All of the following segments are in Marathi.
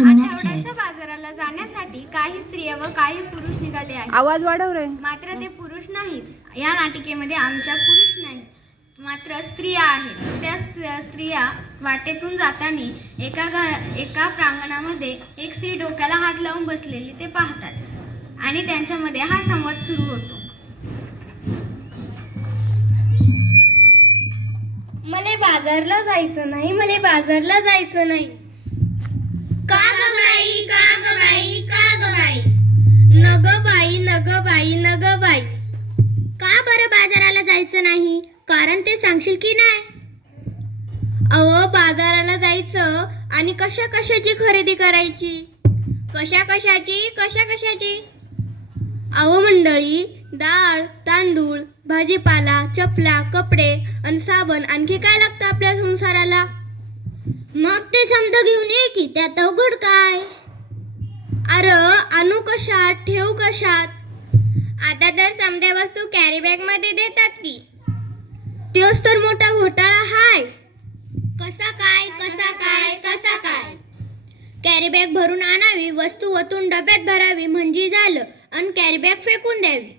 आठवड्याच्या बाजाराला जाण्यासाठी काही स्त्रिया व काही पुरुष निघाले आहेत. आवाज वाढव रे. मात्र ते पुरुष नाहीत. या नाटिकेमध्ये आमच्या पुरुष नाहीत, मात्र स्त्रिया आहेत. त्या स्त्रिया वाटेतून जाताना एका प्रांगणामध्ये एक स्त्री डोक्याला हात लावून बसलेली ते पाहतात आणि त्यांच्यामध्ये हा संवाद सुरू होतो. मले बाजारला जायचं नाही, मले बाजारला जायचं नाही. का ग बाई, का ग बाई, का ग बाई? नग बाई, नग बाई, नग बाई. का बरं बाजाराला जायचं नाही? कारण ते सांगशील की नाही? अहो, बाजाराला जायचं आणि कशा कशाची खरेदी करायची? कशा कशाची? अहो मंडळी, डाळ, तांदूळ, भाजीपाला, चपला, कपडे आणि साबण, आणखी काय लागतं आपल्या संसाराला? मग ते समजा घेऊन ये की, त्यात अवघड काय? अरे आणू कशात, ठेवू कशात? आता तर समध्या वस्तू कॅरी बॅग मध्ये देतात की. तोच तर मोठा घोटाळा हाय. कसा काय? कॅरी बॅग भरून आणावी, वस्तू ओतून डब्यात भरावी म्हणजे झालं, आणि कॅरी बॅग फेकून द्यावी.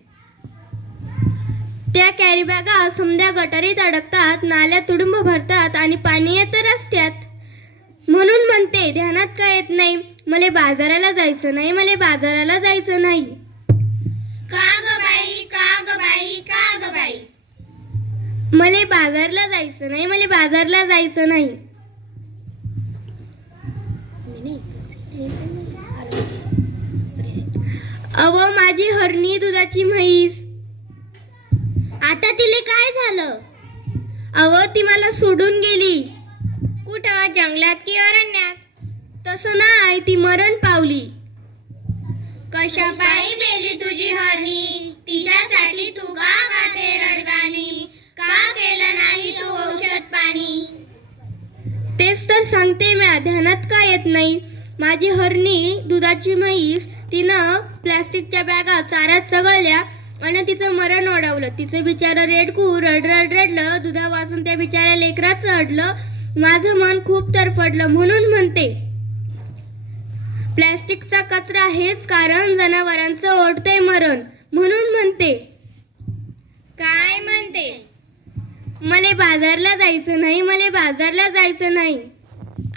त्या कॅरी बॅगा समध्या गटारीत अडकतात, नाल्यात तुडुंब भरतात आणि पाणी येतं रस्त्यात. म्हणून म्हणते, ध्यानात काय येत नाही, मले बाजाराला जायचं नाही, मले बाजाराला जायचं नाही. का ग बाई, का ग बाई, का ग बाई? मले बाजारला जायचं नाही, मले बाजारला जायचं नाही. अव माझी हरणी दुधाची म्हैस. आता तिले काय झालं? अव ती मला सोडून गेली. कुठं, जंगलात की अरण्यात? तसं नाही, ती मरण पावली. कशा पायी मेली तुझी हरणी? तिच्यासाठी तू का गाते रडगाणी? का केलं नाही तू औषध पाणी? तेच तर सांगते म्या, ध्यानात का येत नाही. माझी हरणी दुधाची म्हैस, तिनं प्लास्टिकच्या बॅगा चारात चघळल्या आणि तिचं मरण ओढवलं. तिचं बिचारं रेडकू रडलं. दुधा वाचून त्या बिचाऱ्या लेकराचं अडलं. माझं मन खूप तरफडलं. म्हणून म्हणते, प्लास्टिकचा कचरा हेच कारण जनावरांचं ओढतंय मरण. म्हणून म्हणते. काय म्हणते? मले बाजारला जायचं नाही, मले बाजारला जायचं नाही.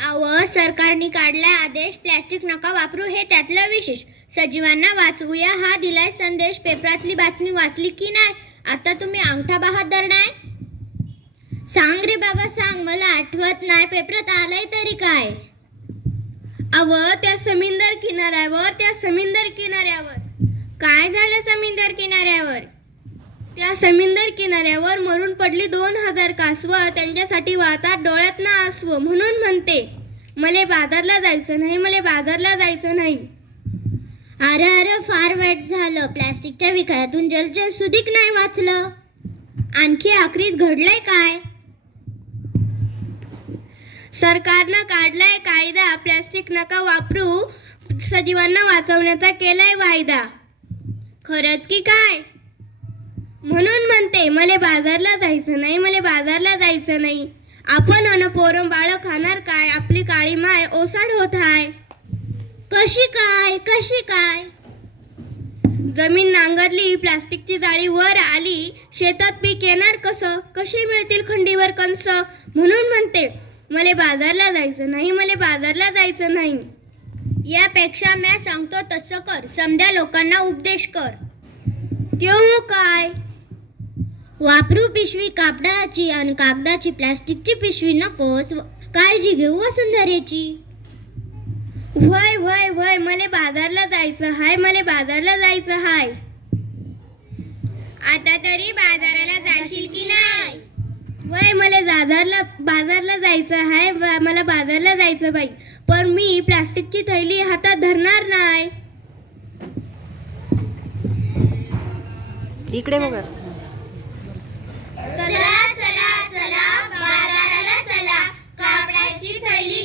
अहो, सरकारने काढलाय आदेश, प्लास्टिक नका वापरू, हे त्यातलं विशेष. सजीवांना वाचवूया हा दिलाय संदेश. पेपरातली बातमी वाचली की नाही? आता तुम्ही अंगठा बहादर नाही? सांग रे बाबा सांग, मला आठवत नाही. पेपरात आलंय तरी काय? त्या समुद्र किनाऱ्यावर काय झालं समुद्र किनाऱ्यावर? त्या समुद्र किनाऱ्यावर मरून पडली 2000 कासवं. त्यांच्यासाठी वाहतात डोळ्यातनं आसवं. म्हणून म्हणते, मले बाजारला जायचं नाही, मले बाजारला जायचं नाही. अरे फार वाईट झालं. प्लास्टिकच्या विखळ्यातून जलचर सुधीक नाही वाचलं. आणखी आखरीत घडलंय काय? सरकारनं काढलाय कायदा, प्लास्टिक नका वापरू, सजीवांना वाचवण्याचा केलाय वायदा. खरंच की काय? म्हणून म्हणते, मले बाजारला जायचं नाही, मले बाजारला जायचं नाही. आपण अन पोरं बाळ खाणार काय? आपली काळी माय ओसाड होत हाय. कशी काय? जमीन नांगरली, प्लास्टिकची जाळी वर आली, शेतात पीक येणार कसं? कशी मिळतील खंडीवर कंस? म्हणून म्हणते, मले बाजारला जायचं नाही, मले बाजारला जायचं नाही. यापेक्षा मी सांगतो तसं कर. समध्या लोकांना उपदेश कर. त्यो काय? वापरू पिशवी कापडाची आणि कागदाची, प्लास्टिकची पिशवी नकोस. काळजी घेऊ वसुंधरेची. वय मले बाजारला जायचं हाय, मले बाजारला जायचं हाय. आता तरी बाजाराला जाशील की नाही? वय मले बाजारला जायचं हाय, मला बाजारला जायचं बाई. पण मी प्लास्टिकची थैली हातात धरणार नाही. इकडे बघ. चला बाजाराला चला, कापडाची थैली